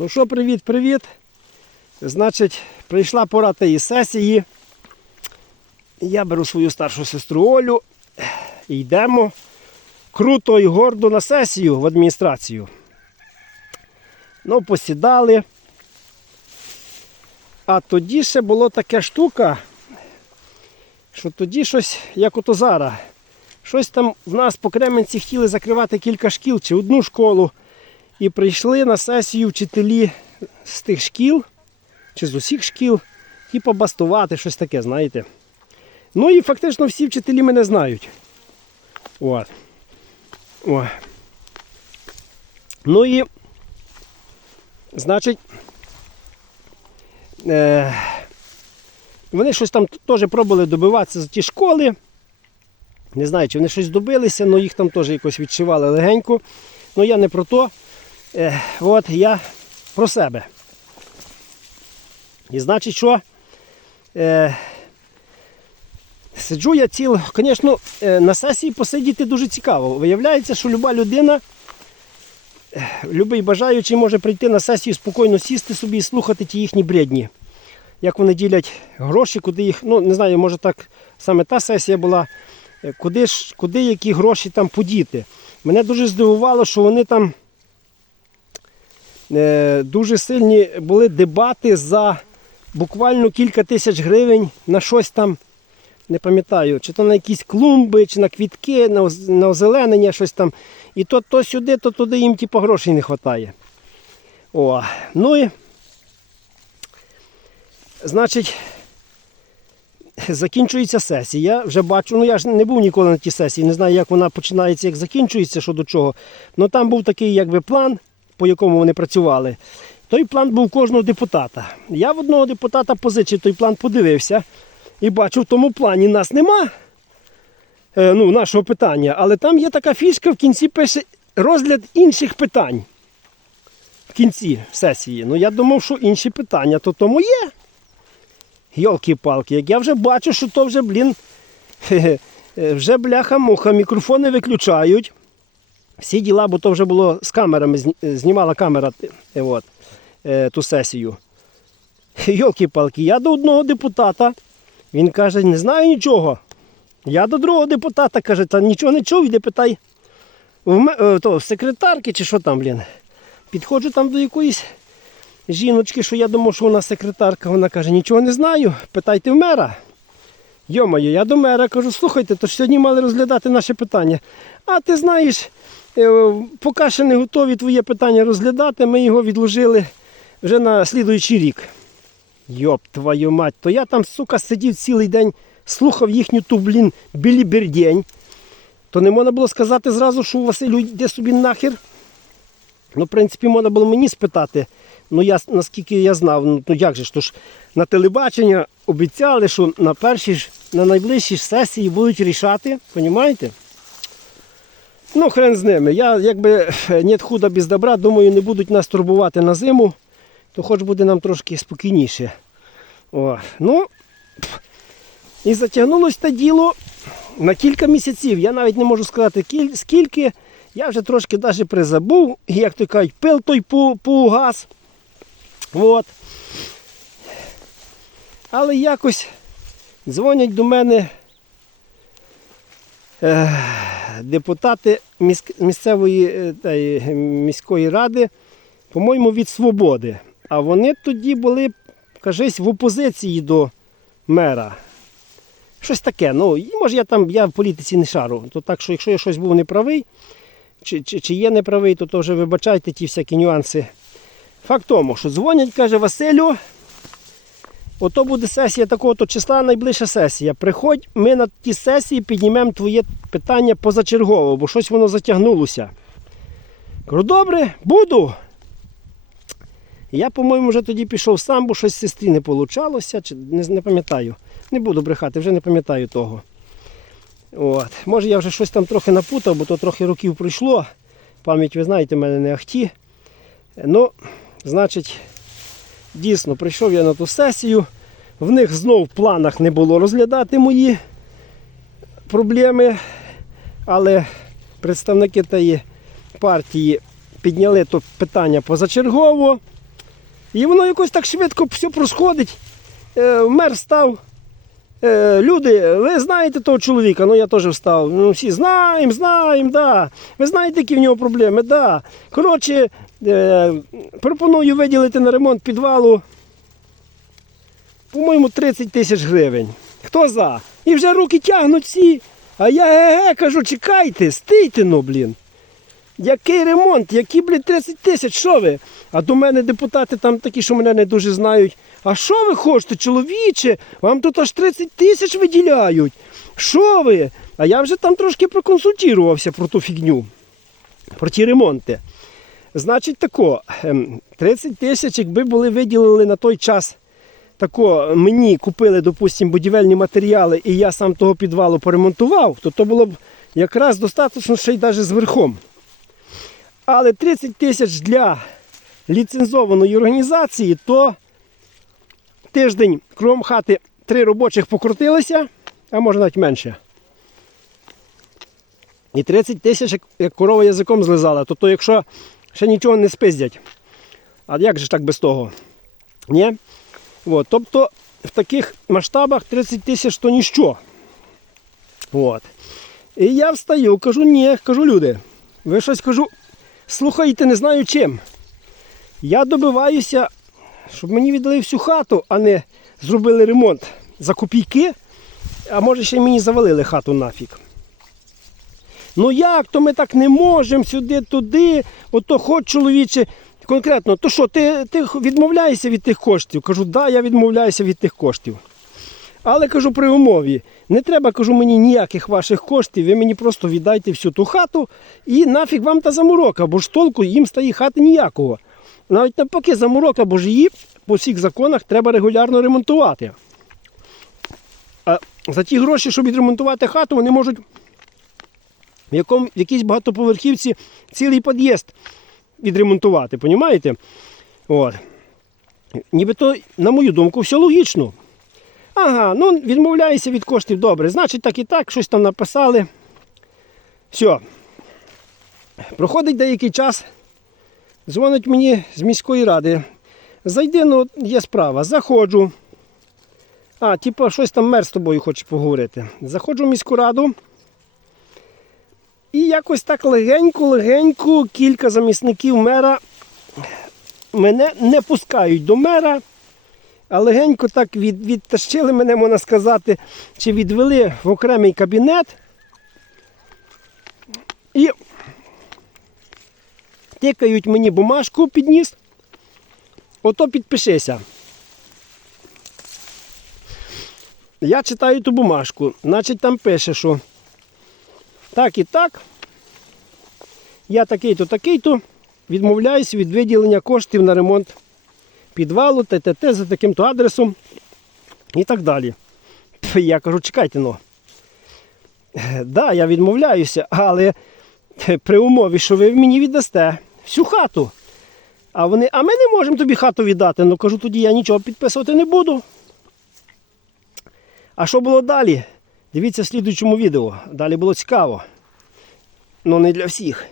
Ну що, привіт-привіт. Значить, прийшла пора тієї сесії. Я беру свою старшу сестру Олю і йдемо круто і гордо на сесію в адміністрацію. Ну, посідали. А тоді ще була така штука, що тоді щось, як ото зараз, щось там в нас по Кременці хотіли закривати кілька шкіл чи одну школу. І прийшли на сесію вчителі з тих шкіл, чи з усіх шкіл, і побастувати, щось таке, знаєте. Ну і фактично всі вчителі мене знають. От. О. Ну і, значить, е, вони щось там теж пробували добиватися за ті школи. Не знаю, чи вони щось добилися, але їх там теж якось відшивали легенько. Ну я не про то. От я про себе. І значить, що е, сиджу я ціл, звісно, е, на сесії посидіти дуже цікаво. Виявляється, що люба людина, любий бажаючий може прийти на сесію спокійно сісти собі і слухати ті їхні бредні. Як вони ділять гроші, куди їх, ну не знаю, може так саме та сесія була, е, куди куди які гроші там подіти. Мене дуже здивувало, що вони там дуже сильні були дебати за буквально кілька тисяч гривень на щось там, не пам'ятаю, чи то на якісь клумби, чи на квітки, на, озеленення, щось там. І то, то сюди, то туди їм типу, грошей не вистачає. О, ну і, значить, закінчується сесія. Я вже бачу, ну я ж не був ніколи на тій сесії, не знаю, як вона починається, як закінчується, що до чого. Ну там був такий якби план, по якому вони працювали. Той план був кожного депутата. Я в одного депутата позичив той план, подивився і бачу, в тому плані нас нема. е, Ну, нашого питання, але там є така фішка, в кінці пише розгляд інших питань. В кінці сесії. Ну я думав, що інші питання, то тому є. Йолки-палки, як я вже бачу, що то вже, блін, е, вже бляха-муха, мікрофони виключають. Всі діла, бо то вже було з камерами, е, знімала камера е, от, е, ту сесію. Йолки-палки, я до одного депутата, він каже, не знаю нічого. Я до другого депутата каже, та нічого не чув, іди питай в, то, секретарки чи що там, блін. Підходжу там до якоїсь жіночки, що я думав, що вона секретарка. Вона каже, нічого не знаю, питайте в мера. Йомаю, я до мера кажу, слухайте, то ж сьогодні мали розглядати наше питання. А ти знаєш, поки ще не готові твоє питання розглядати, ми його відложили вже на слідуючий рік. Йоп, твою мать, то я там, сука, сидів цілий день, слухав їхню ту, блін, білібердень. То не можна було сказати зразу, що Василю йде собі нахер. Ну, в принципі, можна було мені спитати. Ну, я, наскільки я знав, ну як же ж, то ж на телебачення обіцяли, що на першій ж, на найближчій сесії будуть рішати, розумієте? Ну, хрен з ними. Я якби нет худа без добра, думаю, не будуть нас турбувати на зиму, то хоч буде нам трошки спокійніше. О, ну, і затягнулось те діло на кілька місяців. Я навіть не можу сказати скільки. Я вже трошки навіть призабув, як то кажуть, пил той пу- пугас. От. Але якось дзвонять до мене е, депутати місцевої е, міської ради, по-моєму, від свободи. А вони тоді були, кажись, в опозиції до мера. Щось таке. Ну, може я там я в політиці не шару. То так що якщо я щось був неправий, чи, чи, чи є неправий, то, то вже вибачайте ті всякі нюанси. Факт тому, що дзвонять, каже Василю, ото буде сесія такого-то числа, найближча сесія. Приходь, ми на ті сесії піднімемо твоє питання позачергово, бо щось воно затягнулося. Кажу, добре, буду. Я, по-моєму, вже тоді пішов сам, бо щось з сестрі не вийшло, чи не, не пам'ятаю. Не буду брехати, вже не пам'ятаю того. От. Може я вже щось там трохи напутав, бо то трохи років пройшло. Пам'ять, ви знаєте, в мене не ахті. Ну, значить, дійсно, прийшов я на ту сесію. В них знов в планах не було розглядати мої проблеми, але представники тієї партії підняли то питання позачергово. І воно якось так швидко все просходить. Е, мер став. Е, люди, ви знаєте того чоловіка, ну я теж встав. Ну, всі знаємо, знаємо, да. Ви знаєте, які в нього проблеми, да. Коротше, е, пропоную виділити на ремонт підвалу, по-моєму, 30 тисяч гривень. Хто за? І вже руки тягнуть всі. А я ге-ге кажу, чекайте, стійте, ну, блін. Який ремонт? Які, блін, 30 тисяч, що ви? А до мене депутати там такі, що мене не дуже знають. А що ви хочете, чоловіче? Вам тут аж 30 тисяч виділяють. Що ви? А я вже там трошки проконсультувався про ту фігню, про ті ремонти. Значить, тако, ем, 30 тисяч, якби були виділили на той час, тако, мені купили, допустимо, будівельні матеріали, і я сам того підвалу поремонтував, то то було б якраз достатньо ще й навіть з верхом. Але 30 тисяч для ліцензованої організації, то тиждень кругом хати три робочих покрутилися, а може навіть менше. І 30 тисяч, як, корова язиком злизала, то, то якщо ще нічого не спиздять. А як же ж так без того? Ні? От, тобто в таких масштабах 30 тисяч то ніщо. От. І я встаю, кажу, ні, кажу, люди, ви щось кажу, слухайте, не знаю чим. Я добиваюся, щоб мені віддали всю хату, а не зробили ремонт за копійки, а може ще й мені завалили хату нафіг. Ну як, то ми так не можемо сюди, туди, ото хоч чоловіче. Конкретно, то що, ти, ти відмовляєшся від тих коштів? Кажу, да, я відмовляюся від тих коштів. Але кажу при умові, не треба кажу мені ніяких ваших коштів, ви мені просто віддайте всю ту хату і нафіг вам та заморока, бо ж толку їм тієї хати ніякого. Навіть навпаки заморока, бо ж її по всіх законах треба регулярно ремонтувати. А за ті гроші, щоб відремонтувати хату, вони можуть в, якому, в якійсь багатоповерхівці цілий під'їзд відремонтувати, понімаєте? От. Нібито, на мою думку, все логічно. Ага, ну відмовляюся від коштів, добре. Значить, так і так, щось там написали. Все. Проходить деякий час. Дзвонить мені з міської ради. Зайди, ну, є справа. Заходжу. А, типу, щось там мер з тобою хоче поговорити. Заходжу в міську раду. І якось так легенько-легенько кілька замісників мера мене не пускають до мера. А легенько так від, відтащили мене, можна сказати, чи відвели в окремий кабінет. І тикають мені бумажку під ніс. Ото підпишися. Я читаю ту бумажку. Значить, там пише, що так і так. Я такий-то, такий-то відмовляюсь від виділення коштів на ремонт підвалу, ТТТ за таким-то адресом і так далі. Я кажу, чекайте ну. Да, я відмовляюся, але при умові, що ви мені віддасте всю хату. А вони, а ми не можемо тобі хату віддати. Ну кажу, тоді я нічого підписувати не буду. А що було далі? Дивіться в слідуючому відео. Далі було цікаво. Ну не для всіх.